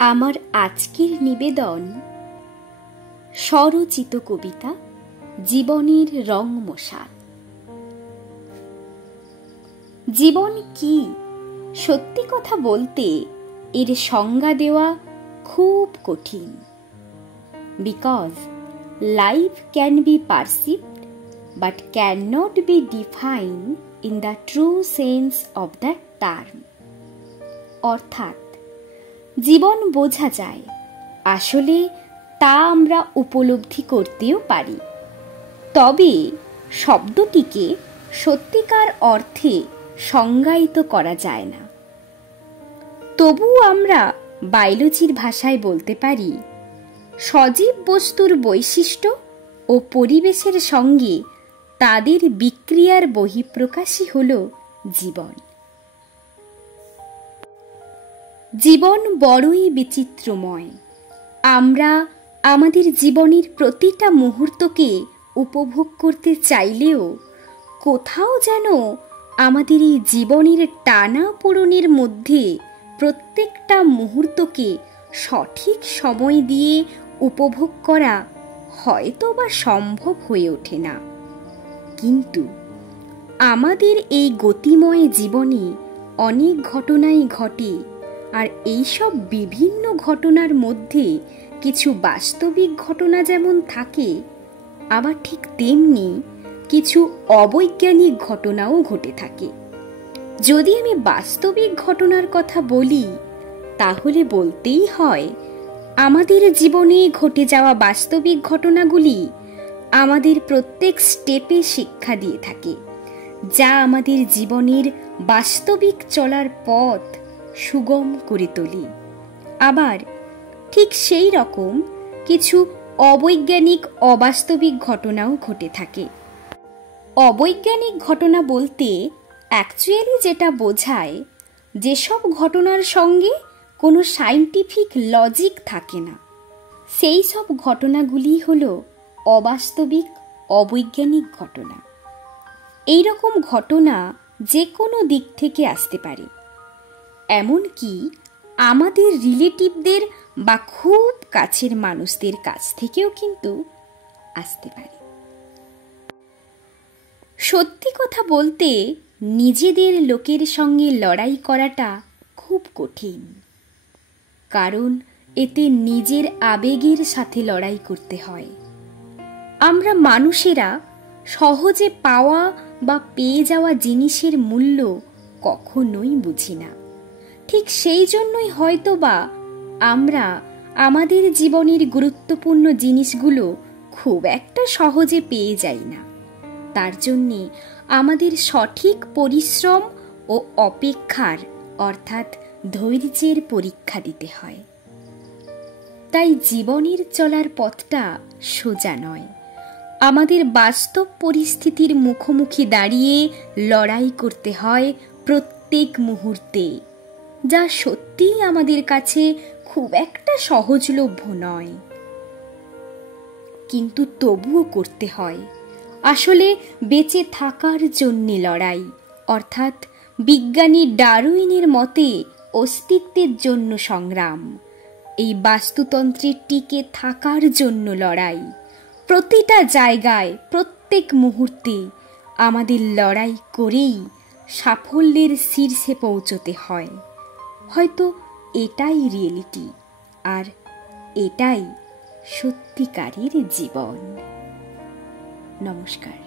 আমার আজকের নিবেদন স্বরচিত কবিতা জীবনের রং মশাল। জীবন কি সত্যি কথা বলতে এর সংজ্ঞা দেওয়া খুব কঠিন। Because life can be perceived but cannot be defined in the true sense of the term. অর্থাৎ জীবন বোঝা যায়, আসলে তা আমরা উপলব্ধি করতেও পারি, তবে শব্দটিকে সত্যিকার অর্থে সংজ্ঞায়িত করা যায় না। তবুও আমরা বায়োলজির ভাষায় বলতে পারি, সজীব বস্তুর বৈশিষ্ট্য ও পরিবেশের সঙ্গে তাদের বিক্রিয়ার বহিঃপ্রকাশই হল জীবন। জীবন বড়ই বিচিত্রময়। আমরা আমাদের জীবনের প্রতিটা মুহূর্তকে উপভোগ করতে চাইলেও কোথাও যেন আমাদের এই জীবনের টানাপোড়েনের মধ্যে প্রত্যেকটা মুহূর্তকে সঠিক সময় দিয়ে উপভোগ করা হয়তো বা সম্ভব হয়ে ওঠে না। কিন্তু আমাদের এই গতিময় জীবনে অনেক ঘটনাই ঘটে, আর এইসব বিভিন্ন ঘটনার মধ্যে কিছু বাস্তবিক ঘটনা যেমন থাকে, আবার ঠিক তেমনি কিছু অবৈজ্ঞানিক ঘটনাও ঘটে থাকে। যদি আমি বাস্তবিক ঘটনার কথা বলি, তাহলে বলতেই হয় আমাদের জীবনে ঘটে যাওয়া বাস্তবিক ঘটনাগুলি আমাদের প্রত্যেক স্টেপে শিক্ষা দিয়ে থাকে, যা আমাদের জীবনের বাস্তবিক চলার পথ সুগম করে তোলে। আবার ঠিক সেই রকম কিছু অবৈজ্ঞানিক অবাস্তবিক ঘটনাও ঘটে থাকে। অবৈজ্ঞানিক ঘটনা বলতে অ্যাকচুয়ালি যেটা বোঝায়, যেসব ঘটনার সঙ্গে কোনো সায়েন্টিফিক লজিক থাকে না, সেই সব ঘটনাগুলি হলো অবাস্তবিক অবৈজ্ঞানিক ঘটনা। এই রকম ঘটনা যে কোনো দিক থেকে আসতে পারে, এমনকি আমাদের রিলেটিভদের বা খুব কাছের মানুষদের কাছ থেকেও কিন্তু আসতে পারে। সত্যি কথা বলতে নিজেদের লোকের সঙ্গে লড়াই করাটা খুব কঠিন, কারণ এতে নিজের আবেগের সাথে লড়াই করতে হয়। আমরা মানুষেরা সহজে পাওয়া বা পেয়ে যাওয়া জিনিসের মূল্য কখনোই বুঝি না। ঠিক সেই জন্যই হয়তোবা আমরা আমাদের জীবনের গুরুত্বপূর্ণ জিনিসগুলো খুব একটা সহজে পেয়ে যাই না। তার জন্যে আমাদের সঠিক পরিশ্রম ও অপেক্ষার অর্থাৎ ধৈর্যের পরীক্ষা দিতে হয়। তাই জীবনের চলার পথটা সোজা নয়। আমাদের বাস্তব পরিস্থিতির মুখোমুখি দাঁড়িয়ে লড়াই করতে হয় প্রত্যেক মুহূর্তে, যা সত্যিই আমাদের কাছে খুব একটা সহজলভ্য নয়, কিন্তু তবুও করতে হয়। আসলে বেঁচে থাকার জন্যে লড়াই, অর্থাৎ বিজ্ঞানী ডারউইনের মতে অস্তিত্বের জন্য সংগ্রাম। এই বাস্তুতন্ত্রের টিকে থাকার জন্য লড়াই। প্রতিটা জায়গায় প্রত্যেক মুহূর্তে আমাদের লড়াই করেই সাফল্যের শীর্ষে পৌঁছতে হয়। হয়তো এটাই রিয়েলিটি, আর এটাই সত্যিকারের জীবন। নমস্কার।